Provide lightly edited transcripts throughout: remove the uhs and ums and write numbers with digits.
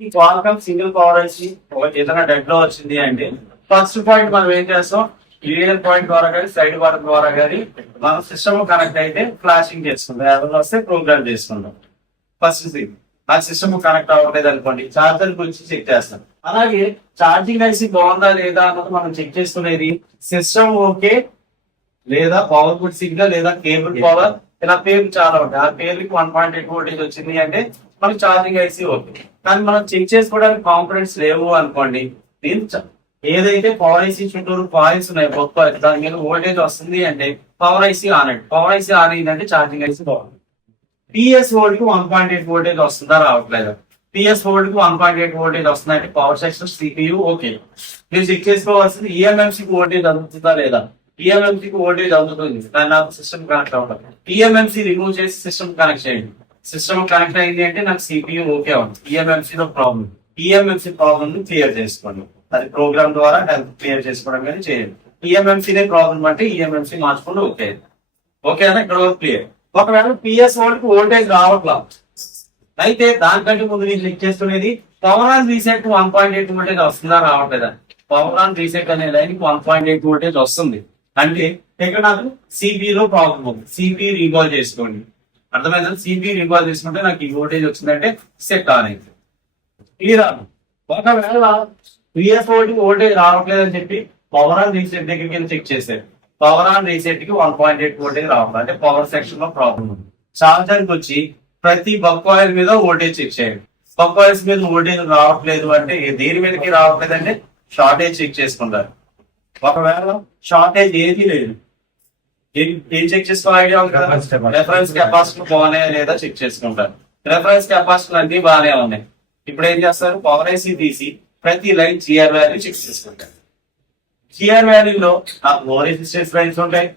ఈ Qualcomm single power IC ఏదైనా dead లో వచ్చింది అంటే ఫస్ట్ పాయింట్ మనం ఏం చేస్తాం, లీడర్ పాయింట్ ద్వారా కానీ సైడ్ పాయింట్ ద్వారా కానీ మనం సిస్టమ్ కనెక్ట్ అయితే ఫ్లాషింగ్ చేసుకుంటాం, ఎవరు వస్తే ప్రోగ్రామ్ చేసుకుంటాం. ఫస్ట్ థింగ్, ఆ సిస్టమ్ కనెక్ట్ అవ్వలేదు అనుకోండి, చార్జర్ గురించి చెక్ చేస్తాం. అలాగే ఛార్జింగ్ ఐసి బాగుందా లేదా అన్నది మనం చెక్ చేసుకునేది సిస్టమ్ ఓకే లేదా పవర్ఫుల్ సిగ్నల్ లేదా కేబుల్ పవర్, ఇలా పేర్లు చాలా ఉంటాయి. ఆ పేర్లకి 1.8 వోల్టేజ్ వచ్చింది అంటే మనకి ఛార్జింగ్ ఐసి ఓకే. కానీ మనం చెక్ చేసుకోవడానికి కాంపొనెంట్స్ లేవు అనుకోండి, ఏదైతే పవర్ ఐసి చుట్టూరు కాయిల్స్ ఉన్నాయి గొప్ప దాని మీద వోల్టేజ్ వస్తుంది అంటే పవర్ ఐసి ఆన్ అయ్యి, పవర్ ఐసి ఆన్ అయిందంటే ఛార్జింగ్ ఐసి బాగుంది. పిఎస్ వోల్ట్ కి 1.8 వోల్టేజ్ వస్తుందా రావట్లేదు, పిఎస్ వోల్ట్ కి 1.8 వోల్టేజ్ వస్తుందంటే పవర్ సెక్షన్ సిపియు ఓకే. మీరు చెక్ చేసుకోవాల్సింది ఈఎంఎంసీకి వోల్టేజ్ అందుతుందా లేదా. ఈఎంఎంసీకి వోల్టేజ్ అందుతుంది కానీ నాకు సిస్టమ్ కనెక్ట్ అవ్వదు. ఈఎంఎంసీ రిమూవ్ చేసి సిస్టమ్ కనెక్ట్ చేయండి. సిస్టమ్ కనెక్ట్ అయింది అంటే నాకు సిపియు ఓకే అవుతుంది. ఈఎంఎంసీ లో ప్రాబ్లం, ఈఎంఎంసీ ప్రాబ్లమ్ ని క్లియర్ చేసుకోండి. అది ప్రోగ్రామ్ ద్వారా హెల్ప్ క్లియర్ చేసుకోవడం కానీ చేయండి. ఈఎంఎంసీనే ప్రాబ్లం అంటే ఈఎంఎంసీ మార్చుకుంటూ ఓకే ఓకేనా, ఇక్కడ క్లియర్. ఒకవేళ పిఎస్ వోల్ట్ కి వోల్టేజ్ రావట్లా అయితే దానికంటే ముందు నేను చెక్ చేసుకునేది పవర్ ఆన్ రీసెట్ 1.8 వోల్టేజ్ వస్తుందా రావట్లేదా. పవర్ ఆన్ రీసెట్ అనే లైన్ 1.8 వోల్టేజ్ వస్తుంది అంటే ఇక్కడ నాకు సిపిలో ప్రాబ్లం ఉంది, సిపి రీకాల్ చేసుకోండి. అర్థమైందా, సిపి రీకాల్ చేసుకుంటే నాకు ఈ వోల్టేజ్ వచ్చిందంటే సెట్ ఆన్ అయితే క్లియర్. ఒకవేళ పిఎస్ వోల్టేజ్ రావట్లేదు అని చెప్పి పవర్ ఆన్ రీసెట్ దగ్గరికి వెళ్ళి చెక్ చేశారు, పవర్ ఆన్ రీసెట్ కి 1.8 వోల్టేజ్ రావట్లేదు అంటే పవర్ సెక్షన్ లో ప్రాబ్లం ఉంది. చార్జర్ కి వచ్చి ప్రతి బక్ ఆయిల్ మీద వోల్టేజ్ చెక్ చేయండి. బక్ ఆయిల్స్ మీద వోల్టేజ్ రావట్లేదు అంటే దేని మీదకి రావట్లేదు అంటే షార్టేజ్ చెక్ చేసుకుంటారు. ఒకవేళ షార్టేజ్ ఏది లేదు, ఏం చెక్ చేసుకోవాలి ఐడియా ఉంది కదా, రెఫరెన్స్ కెపాసిటర్ బాగానే లేదా చెక్ చేసుకుంటారు. రెఫరెన్స్ కెపాసిటర్ అన్ని బాగానే ఉన్నాయి. ఇప్పుడు ఏం చేస్తారు, పవర్ ఐసి తీసి ప్రతి లైన్ జిఆర్ వాల్యూ చెక్ చేసుకుంటారు. జిఆర్ వాల్యూలో లో రెసిస్టెన్స్ లైన్స్ ఉంటాయి,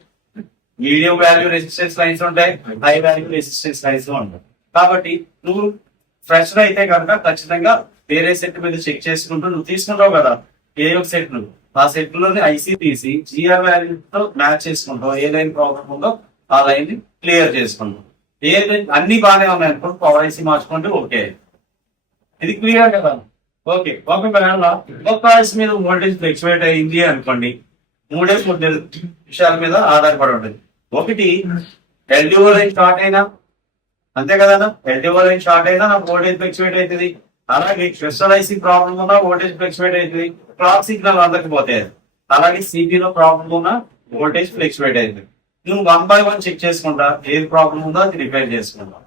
మీడియం వాల్యూ రెసిస్టెన్స్ లైన్స్ ఉంటాయి, హై వాల్యూ రెసిస్టెన్స్ లైన్స్ ఉంటాయి. కాబట్టి నువ్వు ఫ్రెష్ అయితే కనుక ఖచ్చితంగా వేరే సెట్ మీద చెక్ చేసుకుంటూ నువ్వు తీసుకుంటావు కదా ఏ ఒక సెట్, నువ్వు ఆ సెట్ లోని ఐసీ తీసి జిఆర్ వాల్యూ తో మ్యాచ్ చేసుకుంటావు. ఏ లైన్ ప్రాబ్లం ఉందో ఆ లైన్ ని క్లియర్ చేసుకుంటావు. ఏ లైన్ అన్ని బాగానే ఉన్నాయి అనుకో పవర్ ఐసీ మార్చుకుంటే ఓకే, ఇది క్లియర్ కదా. ఓకే, ఒకవేళ ఒక్క ఐసీ మీద వోల్టేజ్ ఫ్లక్చువేట్ అయింది అనుకోండి, మూడు విషయాల మీద ఆధారపడి ఉంటుంది. ఒకటి ఎల్డిఓ లైన్ షార్ట్ అయినా, అంతే కదా, ఎల్డిఓ లైన్ షార్ట్ అయినా నాకు వోల్టేజ్ ఫ్లక్చువేట్ అవుతుంది. అలాగే క్రిస్టల్ ఐసీ ప్రాబ్లం ఉన్నా వోల్టేజ్ ఫ్లక్చువేట్ అవుతుంది, క్లాక్ సిగ్నల్ అందకపోతే. అలాగే సిపిలో ప్రాబ్లం ఉన్నా వోల్టేజ్ ఫ్లక్చువేట్ అవుతుంది. నువ్వు 1 by 1 చెక్ చేసుకుంటా ఏది ప్రాబ్లం ఉందో అది రిపేర్ చేసుకుంటా.